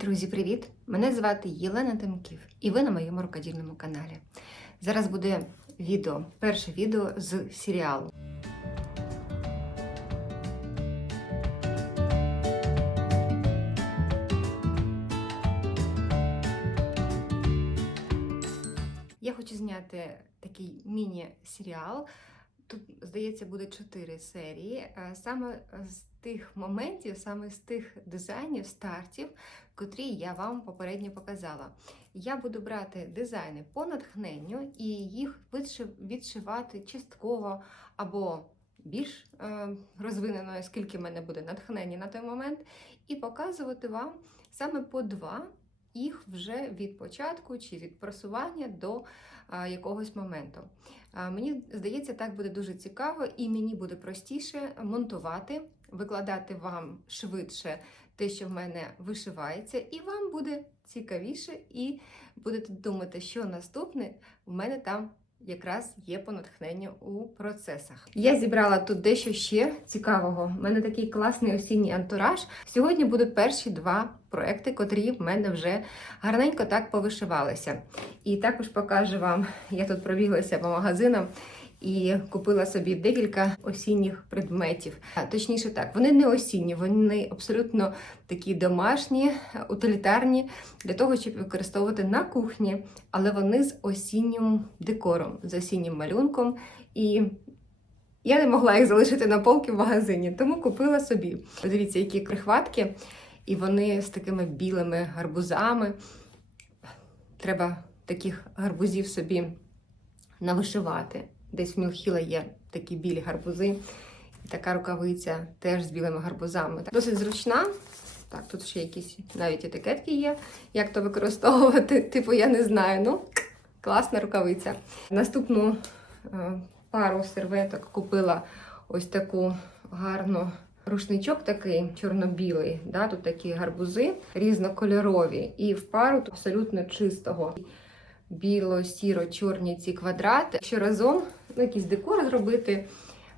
Друзі, привіт! Мене звати Єлена Тимків, і ви на моєму рукодільному каналі. Зараз буде відео, перше відео з серіалу. Я хочу зняти такий міні-серіал. Тут, здається, буде чотири серії. Е, Саме з тих моментів, саме з тих дизайнів, стартів, котрі я вам попередньо показала. Я буду брати дизайни по натхненню і їх відшивати частково або більш е, розвинено, скільки в мене буде натхнення на той момент, і показувати вам саме по два їх вже від початку чи від просування до а, якогось моменту. А, Мені здається, так буде дуже цікаво, і мені буде простіше монтувати, викладати вам швидше те, що в мене вишивається, і вам буде цікавіше, і будете думати, що наступне в мене там. Якраз є по натхненню у процесах. Я зібрала тут дещо ще цікавого. У мене такий класний осінній антураж. Сьогодні будуть перші два проекти, котрі в мене вже гарненько так повишивалися. І також покажу вам, я тут пробіглася по магазинам і купила собі декілька осінніх предметів. Точніше так, вони не осінні, вони абсолютно такі домашні, утилітарні для того, щоб використовувати на кухні, але вони з осіннім декором, з осіннім малюнком. І я не могла їх залишити на полки в магазині, тому купила собі. Подивіться, які прихватки, і вони з такими білими гарбузами. Треба таких гарбузів собі навишивати. Десь в Мілхіла є такі білі гарбузи. І така рукавиця теж з білими гарбузами. Досить зручна. Так, тут ще якісь навіть етикетки є, як то використовувати. Типу, я не знаю. Ну, класна рукавиця. Наступну е, пару серветок купила ось таку гарну рушничок такий чорно-білий. Да? Тут такі гарбузи різнокольорові. І в пару абсолютно чистого. Біло-сіро-чорні ці квадрати. Якщо разом ну, якийсь декор зробити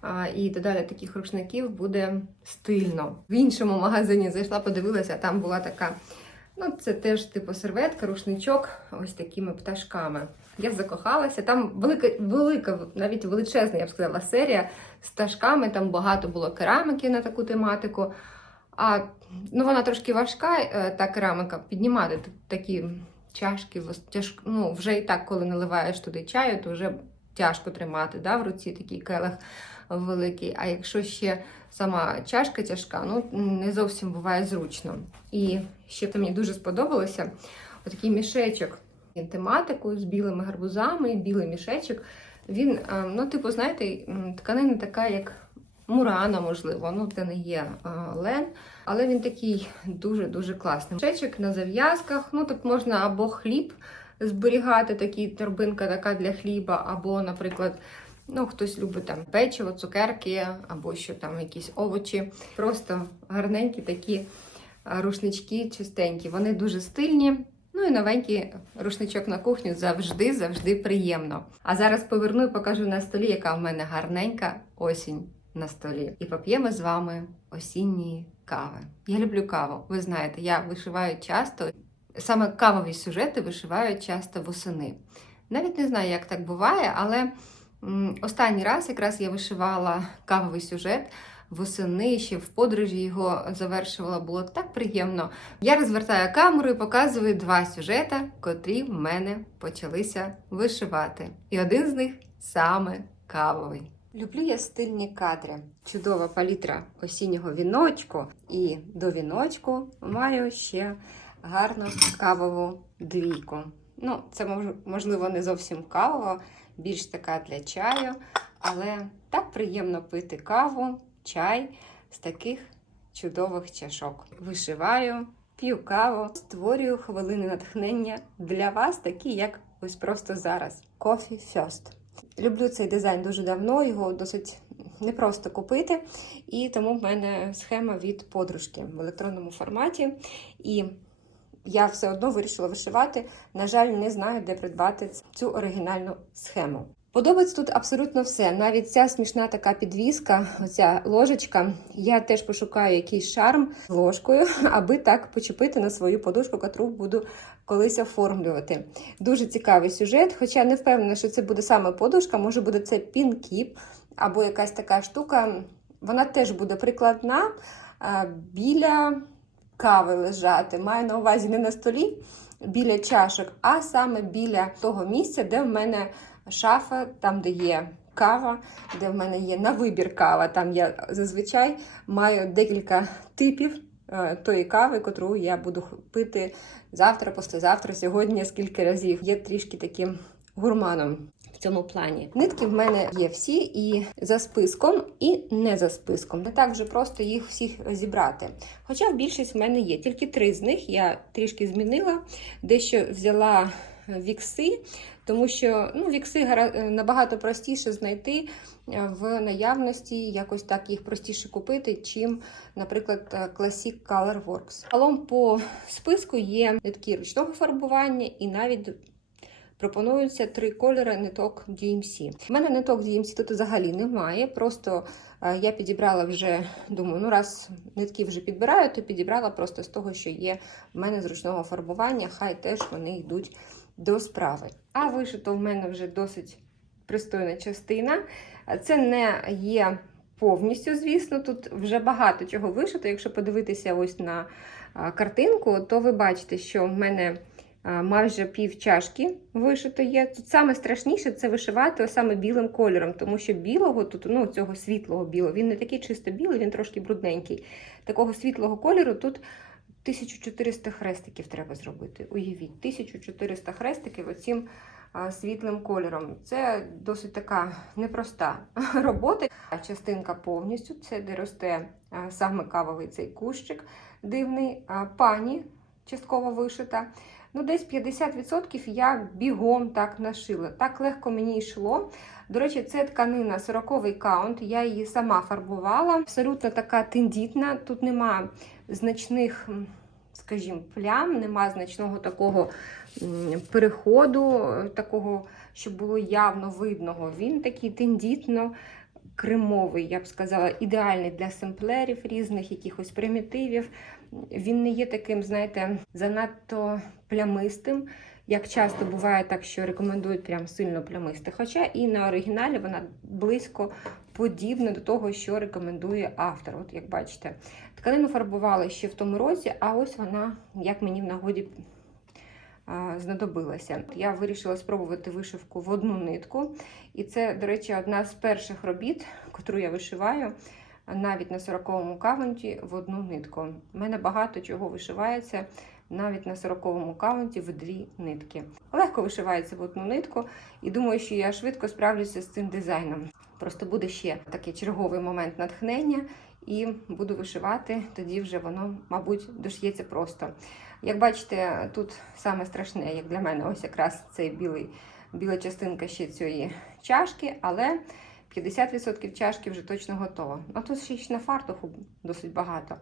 а, і додати таких рушників буде стильно. В іншому магазині зайшла, подивилася, там була така. Ну, це теж типу серветка, рушничок, ось такими пташками. Я закохалася. Там велика, велика, навіть величезна, я б сказала, серія з пташками. Там багато було кераміки на таку тематику. А ну, вона трошки важка, е, та кераміка, піднімати такі чашки, ну, вже і так, коли наливаєш туди чаю, то вже тяжко тримати да, в руці такий келих великий. А якщо ще сама чашка тяжка, ну не зовсім буває зручно. І ще мені дуже сподобалося отакий мішечок тематику з білими гарбузами, білий мішечок. Він, е, ну, типу, знаєте, тканина така, як Мурана, можливо, ну це не є е, лен, але він такий дуже-дуже класний. Мішечок на зав'язках. Ну тут можна або хліб зберігати, такий торбинка така для хліба, або, наприклад, ну хтось любить там печиво, цукерки, або що там якісь овочі. Просто гарненькі такі рушнички чистенькі. Вони дуже стильні. Ну і новенький рушничок на кухню завжди, завжди приємно. А зараз поверну і покажу на столі, яка в мене гарненька осінь на столі. І поп'ємо з вами осінні кави. Я люблю каву. Ви знаєте, я вишиваю часто. Саме кавові сюжети вишиваю часто восени. Навіть не знаю, як так буває, але останній раз якраз я вишивала кавовий сюжет восени, ще в подорожі його завершувала. Було так приємно. Я розвертаю камеру і показую два сюжета, котрі в мене почалися вишивати. І один з них саме кавовий. Люблю я стильні кадри. Чудова палітра осіннього віночку. І до віночку маю ще гарну кавову двійку. Ну, це можливо не зовсім кавова, більш така для чаю, але так приємно пити каву, чай з таких чудових чашок. Вишиваю, п'ю каву, створюю хвилини натхнення для вас, такі, як ось просто зараз. Coffee First. Люблю цей дизайн дуже давно, його досить непросто купити, і тому в мене схема від подружки в електронному форматі. І я все одно вирішила вишивати. На жаль, не знаю, де придбати цю оригінальну схему. Подобається тут абсолютно все. Навіть ця смішна така підвіска, оця ложечка. Я теж пошукаю якийсь шарм ложкою, аби так почепити на свою подушку, яку буду колись оформлювати. Дуже цікавий сюжет, хоча не впевнена, що це буде саме подушка, може буде це пінкіп або якась така штука. Вона теж буде прикладна біля кави лежати. Маю на увазі не на столі біля чашок, а саме біля того місця, де в мене шафа, там, де є кава, де в мене є на вибір кава. Там я зазвичай маю декілька типів е, тої кави, котру я буду пити завтра, післязавтра, сьогодні, скільки разів. Є трішки таким гурманом. В цьому плані нитки в мене є всі і за списком, і не за списком. Не так вже просто їх всіх зібрати. Хоча більшість в мене є. Тільки три з них я трішки змінила, дещо взяла вікси, тому що ну, вікси гара- набагато простіше знайти е, в наявності, якось так їх простіше купити, чим, наприклад, е, Classic Color Works. Загалом по списку є нитки ручного фарбування і навіть пропонуються три кольори ниток DMC. У мене ниток DMC тут взагалі немає. Просто е, я підібрала вже, думаю, ну раз нитки вже підбираю, то підібрала просто з того, що є в мене з ручного фарбування, хай теж вони йдуть до справи. А вишито в мене вже досить пристойна частина. Це не є повністю, звісно, тут вже багато чого вишито. Якщо подивитися ось на картинку, то ви бачите, що в мене майже пів чашки вишито є. Тут саме страшніше це вишивати саме білим кольором, тому що білого тут, ну цього світлого білого, він не такий чисто білий, він трошки брудненький. Такого світлого кольору тут 1400 хрестиків треба зробити. Уявіть, 1400 хрестиків оцім світлим кольором. Це досить така непроста робота. Частинка повністю це де росте саме кавовий цей кущик дивний. Пані частково вишита. Ну, десь 50% я бігом так нашила. Так легко мені йшло. До речі, це тканина 40-й каунт. Я її сама фарбувала. Абсолютно така тендітна. Тут нема значних, скажімо, плям, нема значного такого переходу, е, такого, щоб було явно видного. Він такий тендітно. Кремовий, я б сказала, ідеальний для семплерів різних, якихось примітивів. Він не є таким, знаєте, занадто плямистим, як часто буває так, що рекомендують прям сильно плямисте. Хоча і на оригіналі вона близько подібна до того, що рекомендує автор. От як бачите, тканину фарбували ще в тому році, а ось вона, як мені в нагоді знадобилася. Я вирішила спробувати вишивку в одну нитку. І це, до речі, одна з перших робіт, яку я вишиваю навіть на 40-му кавенті в одну нитку. У мене багато чого вишивається навіть на 40-му каунті в дві нитки. Легко вишивається в одну нитку, і думаю, що я швидко справлюся з цим дизайном. Просто буде ще такий черговий момент натхнення, і буду вишивати, тоді вже воно, мабуть, дош'ється просто. Як бачите, тут саме страшне, як для мене, ось якраз цей білий, біла частинка ще цієї чашки, але 50% чашки вже точно готово. А тут ще й на фартуху досить багато.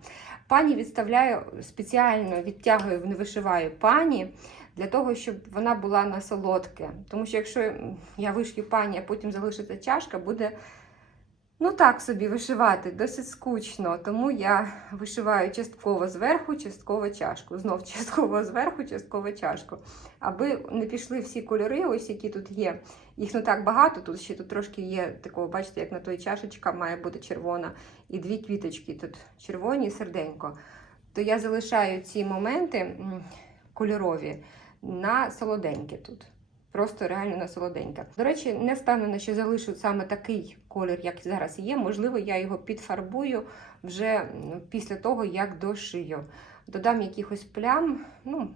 Пані відставляю спеціально відтягую, не вишиваю пані для того, щоб вона була на солодке. Тому що якщо я вишью пані, а потім залишиться чашка, буде ну так собі вишивати, досить скучно. Тому я вишиваю частково зверху, частково чашку. Знов частково зверху, частково чашку. Аби не пішли всі кольори, ось які тут є. Їх не так багато, тут ще тут трошки є такого, бачите, як на той чашечка має бути червона. І дві квіточки тут червоні і серденько. То я залишаю ці моменти кольорові на солоденьке тут. Просто реально на солоденьке. До речі, не впевнена, що залишу саме такий колір, як зараз є. Можливо, я його підфарбую вже після того, як дошию. Додам якихось плям. Ну,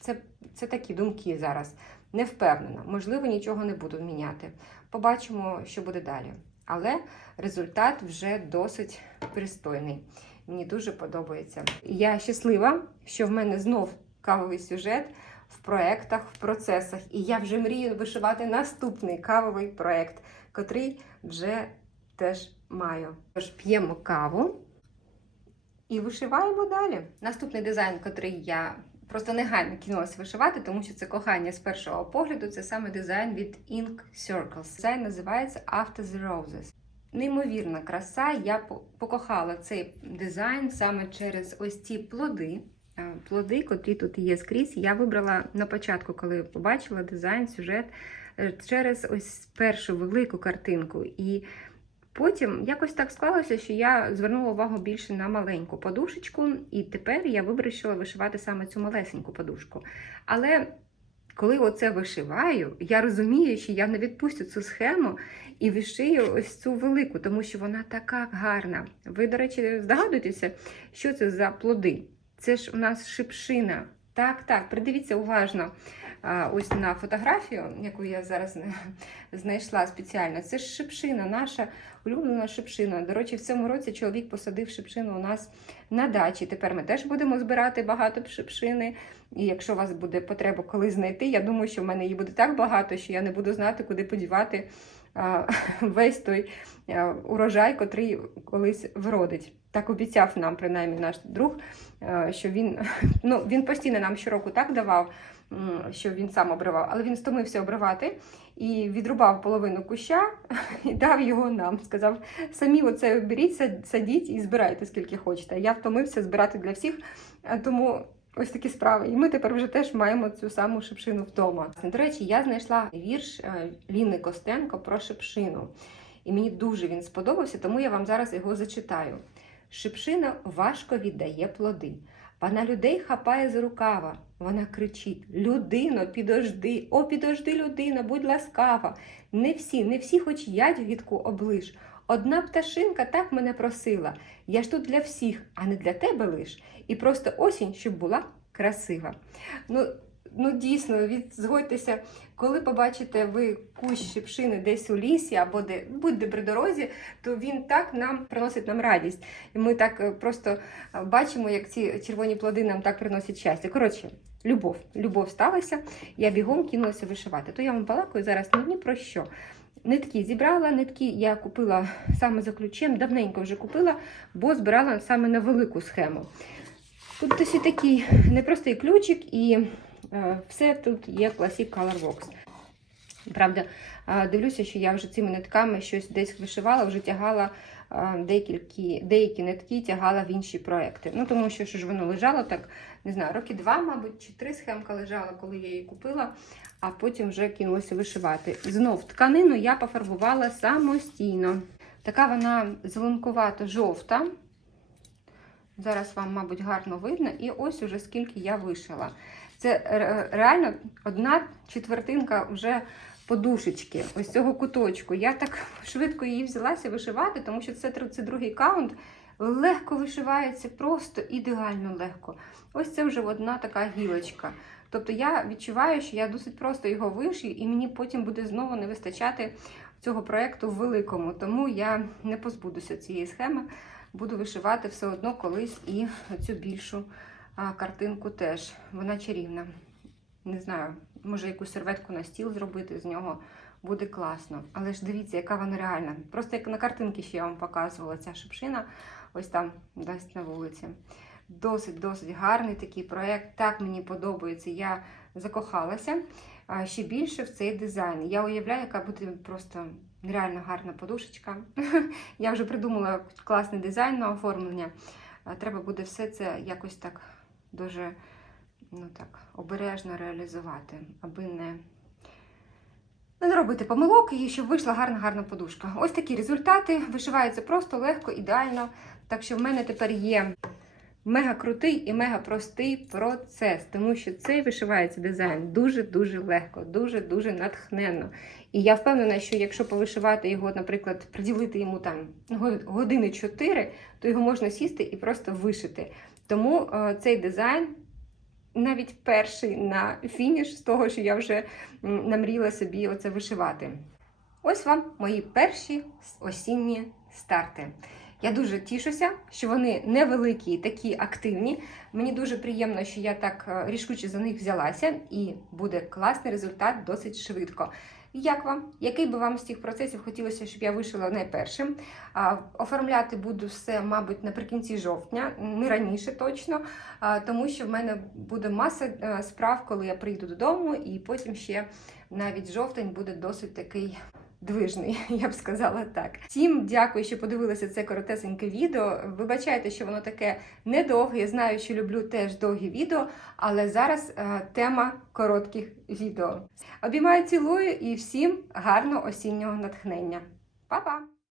це, це такі думки зараз. Не впевнена, можливо, нічого не буду міняти. Побачимо, що буде далі. Але результат вже досить пристойний. Мені дуже подобається. Я щаслива, що в мене знов кавовий сюжет в проєктах, в процесах. І я вже мрію вишивати наступний кавовий проєкт, котрий вже теж маю. Тож п'ємо каву і вишиваємо далі. Наступний дизайн, котрий я Просто негайно кинулася вишивати, тому що це кохання з першого погляду. Це саме дизайн від Ink Circles. Дизайн називається After the Roses. Неймовірна краса. Я покохала цей дизайн саме через ось ці плоди. Плоди, котрі тут є скрізь. Я вибрала на початку, коли побачила дизайн, сюжет е, через ось першу велику картинку. І потім якось так склалося, що я звернула увагу більше на маленьку подушечку, і тепер я вирішила вишивати саме цю малесеньку подушку. Але коли оце вишиваю, я розумію, що я не відпустю цю схему і вишию ось цю велику, тому що вона така гарна. Ви, до речі, здогадуєтеся, що це за плоди? Це ж у нас шипшина. Так, так, придивіться уважно ось на фотографію, яку я зараз знайшла спеціально. Це шипшина, наша улюблена шипшина. До речі, в цьому році чоловік посадив шипшину у нас на дачі. Тепер ми теж будемо збирати багато шипшини. І якщо у вас буде потреба колись знайти, я думаю, що в мене її буде так багато, що я не буду знати, куди подівати весь той урожай, котрий колись вродить. Так обіцяв нам, принаймні, наш друг, що він, ну, він постійно нам щороку так давав, що він сам обривав, але він стомився обривати і відрубав половину куща і дав його нам. Сказав: самі оце беріть, садіть і збирайте скільки хочете. Я втомився збирати для всіх, тому. Ось такі справи. І ми тепер вже теж маємо цю саму шипшину вдома. До речі, я знайшла вірш е, Ліни Костенко про шипшину. І мені дуже він сподобався, тому я вам зараз його зачитаю. Шипшина важко віддає плоди. Вона людей хапає за рукава. Вона кричить: Людино, підожди, о, підожди, людина, будь ласкава. Не всі, не всі, хоч ядьгідку облиш. Одна пташинка так мене просила. Я ж тут для всіх, а не для тебе лиш. І просто осінь, щоб була красива. Ну, ну дійсно, від, згодьтеся, коли побачите ви кущ шипшини десь у лісі або де будь-де при дорозі, то він так нам приносить нам радість. І ми так е, просто е, бачимо, як ці червоні плоди нам так приносять щастя. Коротше, любов. Любов сталася, я бігом кинулася вишивати. То я вам балакаю зараз ну, ні про що. Нитки зібрала, нитки я купила саме за ключем, давненько вже купила, бо збирала саме на велику схему. Тут ось такий непростий ключик, і е, все тут є Classic Color Box. Правда, е, дивлюся, що я вже цими нитками щось десь вишивала, вже тягала е, деякі, деякі нитки, тягала в інші проекти. Ну, тому що що ж воно лежало так, не знаю, роки два, мабуть, чи три схемка лежала, коли я її купила, а потім вже кинулася вишивати. Знов тканину я пофарбувала самостійно. Така вона зеленкувато-жовта. Зараз вам, мабуть, гарно видно. І ось уже скільки я вишила. Це реально одна четвертинка вже подушечки, ось цього куточку. Я так швидко її взялася вишивати, тому що це 32-й каунт. Легко вишивається, просто ідеально легко. Ось це вже одна така гілочка. Тобто я відчуваю, що я досить просто його вишию, і мені потім буде знову не вистачати цього проєкту в великому. Тому я не позбудуся цієї схеми буду вишивати все одно колись і цю більшу картинку теж. Вона чарівна. Не знаю, може якусь серветку на стіл зробити з нього буде класно. Але ж дивіться, яка вона реальна. Просто як на картинці ще я вам показувала ця шипшина, ось там десь на вулиці. Досить, досить гарний такий проєкт. Так мені подобається. Я закохалася ще більше в цей дизайн. Я уявляю, яка буде просто нереально гарна подушечка. Я вже придумала класний дизайн на оформлення. Треба буде все це якось так дуже ну так, обережно реалізувати, аби не, не робити помилок і щоб вийшла гарна гарна подушка. Ось такі результати. Вишивається просто легко, ідеально. Так що в мене тепер є мега крутий і мега простий процес, тому що цей вишивається дизайн дуже-дуже легко, дуже-дуже натхненно. І я впевнена, що якщо повишивати його, наприклад, приділити йому там години 4, то його можна сісти і просто вишити. Тому е, цей дизайн навіть перший на фініш з того, що я вже намріла собі оце вишивати. Ось вам мої перші осінні старти. Я дуже тішуся, що вони невеликі, і такі активні. Мені дуже приємно, що я так е, рішуче за них взялася, і буде класний результат досить швидко. Як вам? Який би вам з цих процесів хотілося, щоб я вишила найпершим? Оформляти буду все, мабуть, наприкінці жовтня, не раніше точно, тому що в мене буде маса е, справ, коли я прийду додому, і потім ще навіть жовтень буде досить такий. Движний, я б сказала так. Всім дякую, що подивилися це коротесеньке відео. Вибачайте, що воно таке недовге. Я знаю, що люблю теж довгі відео, але зараз е, тема коротких відео. Обіймаю цілую і всім гарного осіннього натхнення. Па-па!